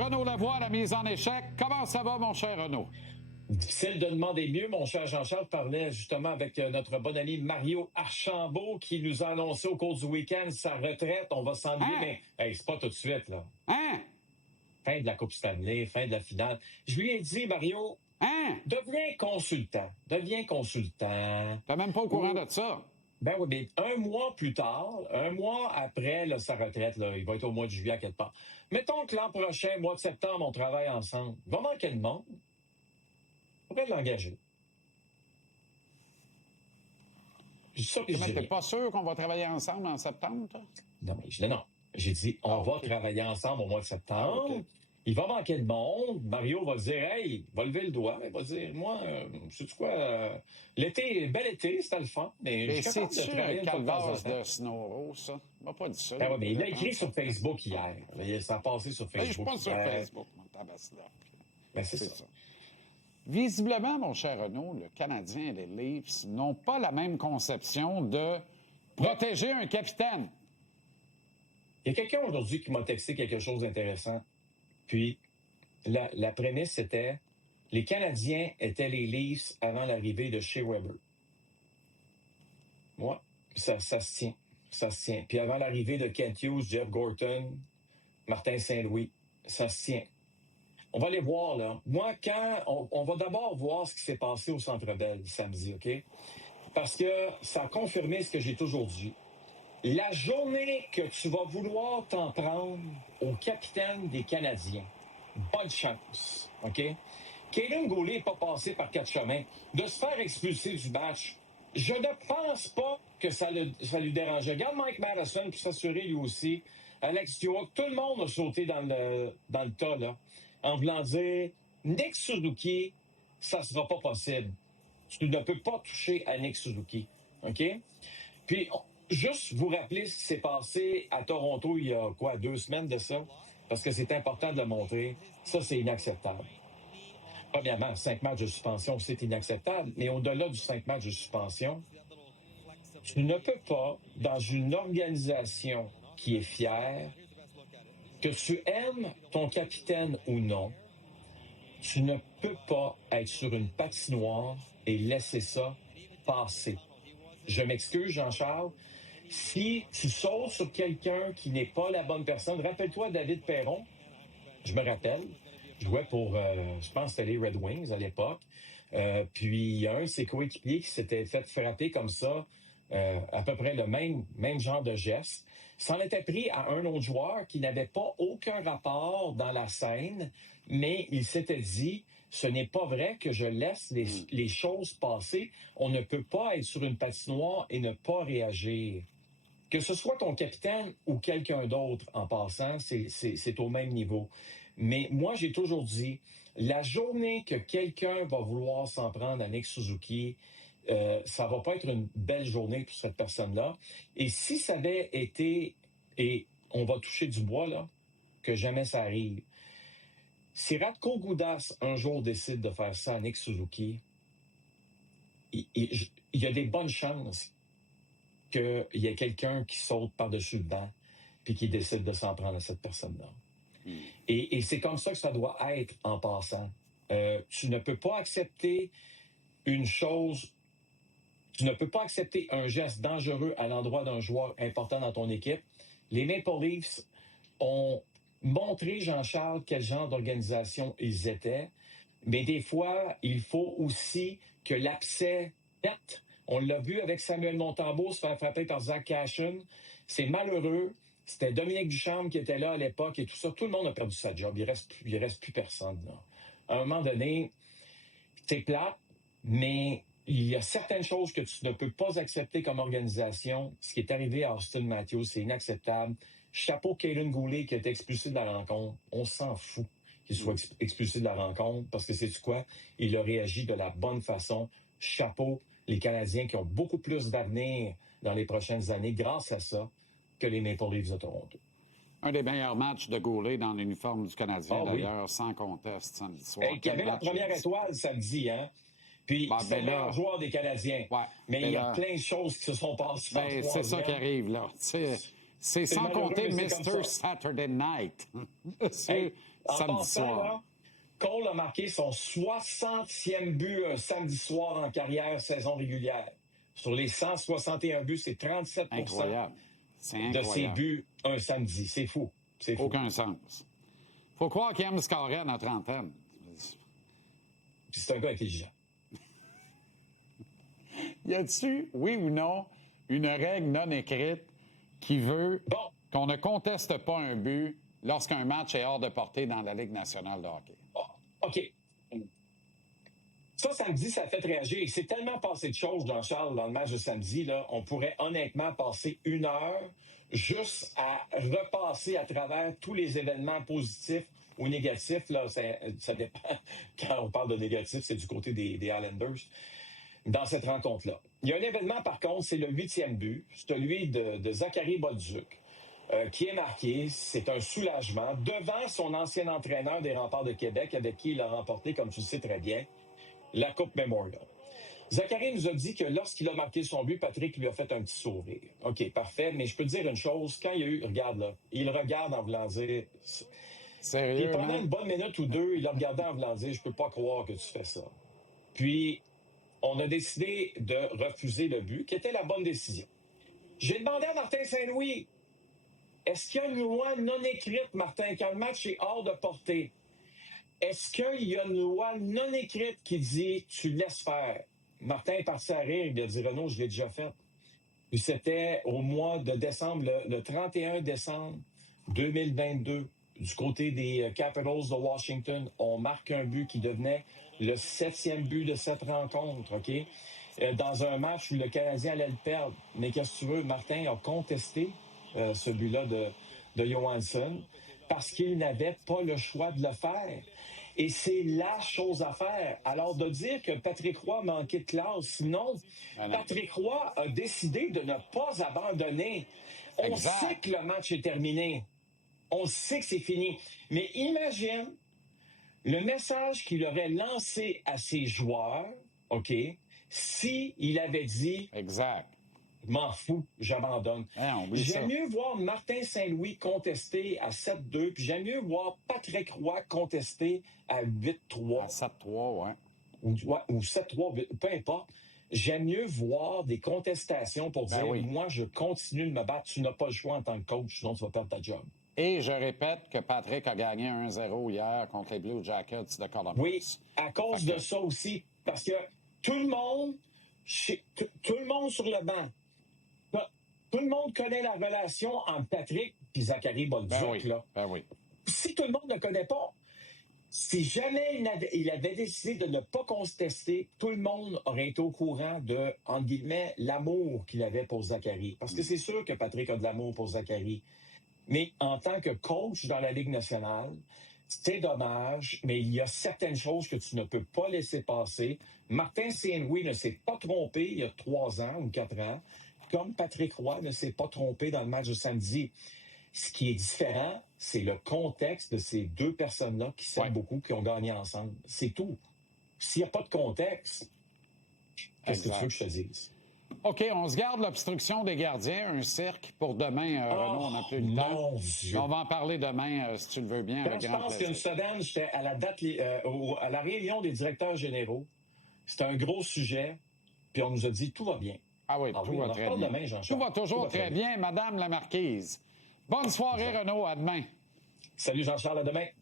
Renaud Lavoie à la mise en échec. Comment ça va, mon cher Renaud? Difficile de demander mieux, mon cher Jean-Charles. Parlait justement avec notre bon ami Mario Archambault qui nous a annoncé au cours du week-end sa retraite. On va s'ennuyer, mais hey, c'est pas tout de suite, là. Fin de la Coupe Stanley, fin de la finale. Je lui ai dit, Mario, deviens consultant. T'es même pas au courant de ça. Ben oui, mais un mois plus tard, un mois après là, sa retraite, là, il va être au mois de juillet à quelque part. Mettons que l'an prochain, mois de septembre, on travaille ensemble. Il va manquer de monde. On pourrait l'engager. C'est ça que je dis. T'es pas sûr qu'on va travailler ensemble en septembre, toi? Non. J'ai dit, on va travailler ensemble au mois de septembre. Il va manquer de monde. Mario va dire, hey, il va lever le doigt. Il va dire, moi, sais-tu quoi, l'été, bel été, c'était le fun. Mais je suis capable de travailler une fois de temps en temps. De Snowro, ça? Il m'a pas dit ça. Ben ouais, mais il a écrit sur Facebook hier. Ça a passé sur Facebook. Je suis pas sur Facebook, mon tabasse-là. Ben, c'est ça. Visiblement, mon cher Renaud, le Canadien et les Leafs n'ont pas la même conception de protéger un capitaine. Il y a quelqu'un aujourd'hui qui m'a texté quelque chose d'intéressant. Puis, la prémisse, c'était les Canadiens étaient les Leafs avant l'arrivée de Shea Weber. Ouais, ça se tient. Ça se tient. Puis avant l'arrivée de Kent Hughes, Jeff Gorton, Martin Saint-Louis, ça se tient. On va aller voir, là. Moi, on va d'abord voir ce qui s'est passé au Centre Bell samedi, OK? Parce que ça a confirmé ce que j'ai toujours dit. La journée que tu vas vouloir t'en prendre au capitaine des Canadiens, bonne chance, OK? Kaden Goulet n'est pas passé par 4 chemins. De se faire expulser du match, je ne pense pas que ça lui dérangeait. Regarde Mike Madison pour s'assurer lui aussi. Alex Stewart, tout le monde a sauté dans le tas, là, en voulant dire Nick Suzuki, ça sera pas possible. Tu ne peux pas toucher à Nick Suzuki, OK? Puis, juste vous rappeler ce qui s'est passé à Toronto il y a 2 semaines de ça, parce que c'est important de le montrer. Ça, c'est inacceptable. Premièrement, 5 matchs de suspension, c'est inacceptable, mais au-delà du 5 matchs de suspension, tu ne peux pas, dans une organisation qui est fière, que tu aimes ton capitaine ou non, tu ne peux pas être sur une patinoire et laisser ça passer. Je m'excuse, Jean-Charles. Si tu sautes sur quelqu'un qui n'est pas la bonne personne, rappelle-toi David Perron, je me rappelle, jouait pour, je pense que c'était les Red Wings à l'époque, puis il y a un de ses coéquipiers qui s'était fait frapper comme ça, à peu près le même genre de geste. S'en était pris à un autre joueur qui n'avait pas aucun rapport dans la scène, mais il s'était dit, ce n'est pas vrai que je laisse les choses passer. On ne peut pas être sur une patinoire et ne pas réagir. Que ce soit ton capitaine ou quelqu'un d'autre en passant, c'est au même niveau. Mais moi, j'ai toujours dit, la journée que quelqu'un va vouloir s'en prendre à Nick Suzuki, ça va pas être une belle journée pour cette personne-là. Et si ça avait été, et on va toucher du bois, là, que jamais ça arrive, si Radko Gudas un jour décide de faire ça à Nick Suzuki, il y a des bonnes chances qu'il y ait quelqu'un qui saute par-dessus le banc puis qui décide de s'en prendre à cette personne-là. Et c'est comme ça que ça doit être en passant. Tu ne peux pas accepter une chose, tu ne peux pas accepter un geste dangereux à l'endroit d'un joueur important dans ton équipe. Les Maple Leafs ont montré, Jean-Charles, quel genre d'organisation ils étaient, mais des fois, il faut aussi que l'abcès pète. On l'a vu avec Samuel Montembeault se faire frapper par Zach Cashin. C'est malheureux. C'était Dominique Ducharme qui était là à l'époque et tout ça. Tout le monde a perdu sa job. Il reste plus personne, là. À un moment donné, c'est plate, mais il y a certaines choses que tu ne peux pas accepter comme organisation. Ce qui est arrivé à Austin Matthews, c'est inacceptable. Chapeau Kaden Goulet qui a été expulsé de la rencontre. On s'en fout qu'il soit expulsé de la rencontre parce que c'est quoi? Il a réagi de la bonne façon. Chapeau les Canadiens qui ont beaucoup plus d'avenir dans les prochaines années grâce à ça que les Maple Leafs de Toronto. Un des meilleurs matchs de Goulet dans l'uniforme du Canadien, d'ailleurs, sans conteste, samedi soir. Il y avait la première étoile samedi, hein? Puis, c'est le meilleur joueur des Canadiens. Ouais, mais il y a plein de choses qui se sont passées. C'est ça qui arrive, là. C'est sans compter Mr. Saturday Night. En Samedi passant, soir. là, Cole a marqué son 60e but un samedi soir en carrière saison régulière. Sur les 161 buts, c'est 37 Incroyable. C'est de ses incroyable. buts un samedi. C'est fou. C'est fou. Aucun sens. Faut croire qu'il aime scorer à notre antenne. Puis c'est un gars intelligent. Y a-tu, oui ou non, une règle non écrite qui veut Bon, qu'on ne conteste pas un but lorsqu'un match est hors de portée dans la Ligue nationale de hockey? OK. Ça, samedi, ça a fait réagir. Il s'est tellement passé de choses, Jean-Charles, dans le match de samedi, là, on pourrait honnêtement passer 1 heure juste à repasser à travers tous les événements positifs ou négatifs. Là, ça dépend. Quand on parle de négatif, c'est du côté des Islanders dans cette rencontre-là. Il y a un événement, par contre, c'est le 8e but, celui de Zachary Bolduc, qui est marqué. C'est un soulagement devant son ancien entraîneur des Remparts de Québec, avec qui il a remporté, comme tu le sais très bien, la Coupe Memorial. Zachary nous a dit que lorsqu'il a marqué son but, Patrick lui a fait un petit sourire. OK, parfait, mais je peux te dire une chose, quand il y a eu, regarde là, il regarde en voulant dire... Puis Sérieux, pendant man? une bonne minute ou deux, il a regardé en voulant dire, je peux pas croire que tu fais ça. Puis, on a décidé de refuser le but, qui était la bonne décision. J'ai demandé à Martin Saint-Louis, est-ce qu'il y a une loi non écrite, Martin, quand le match est hors de portée? Est-ce qu'il y a une loi non écrite qui dit tu laisses faire? Martin est parti à rire, il a dit Renaud, je l'ai déjà fait. Puis c'était au mois de décembre, le 31 décembre 2022, du côté des Capitals de Washington. On marque un but qui devenait le 7e but de cette rencontre, OK? Dans un match où le Canadien allait le perdre. Mais qu'est-ce que tu veux? Martin a contesté ce but-là de Johansson parce qu'il n'avait pas le choix de le faire. Et c'est la chose à faire. Alors, de dire que Patrick Roy manquait de classe, non. Patrick Roy a décidé de ne pas abandonner. On sait que le match est terminé. On sait que c'est fini. Mais imagine le message qu'il aurait lancé à ses joueurs, OK, s'il avait dit Exact. « Je m'en fous, j'abandonne. J'aime mieux voir Martin Saint-Louis contester à 7-2, puis j'aime mieux voir Patrick Roy contester à 8-3. À 7-3, ouais. Ou 7-3, peu importe. J'aime mieux voir des contestations pour dire moi, je continue de me battre. Tu n'as pas le choix en tant que coach, sinon tu vas perdre ta job. Et je répète que Patrick a gagné 1-0 hier contre les Blue Jackets de Columbus. Oui, à cause de ça aussi. Parce que tout le monde sur le banc, tout le monde connaît la relation entre Patrick et Zachary Bolduc. Ben oui. Si tout le monde ne connaît pas, si jamais il avait décidé de ne pas contester, tout le monde aurait été au courant de, entre guillemets, l'amour qu'il avait pour Zachary. Parce que c'est sûr que Patrick a de l'amour pour Zachary. Mais en tant que coach dans la Ligue nationale, c'est dommage, mais il y a certaines choses que tu ne peux pas laisser passer. Martin Saint-Louis ne s'est pas trompé il y a 3 ans ou 4 ans, comme Patrick Roy ne s'est pas trompé dans le match de samedi. Ce qui est différent, c'est le contexte de ces deux personnes-là qui s'aiment beaucoup, qui ont gagné ensemble. C'est tout. S'il n'y a pas de contexte, qu'est-ce que tu veux que je te dise? OK, on se garde l'obstruction des gardiens, un cirque pour demain, Renaud, on n'a plus le temps. On va en parler demain, si tu le veux bien. Je pense qu'une semaine, j'étais à la réunion des directeurs généraux. C'était un gros sujet, puis on nous a dit tout va bien. Ah oui, tout va très bien. Demain, tout va toujours très bien, Madame la Marquise. Bonne soirée, Renaud, à demain. Salut Jean-Charles, à demain. Salut.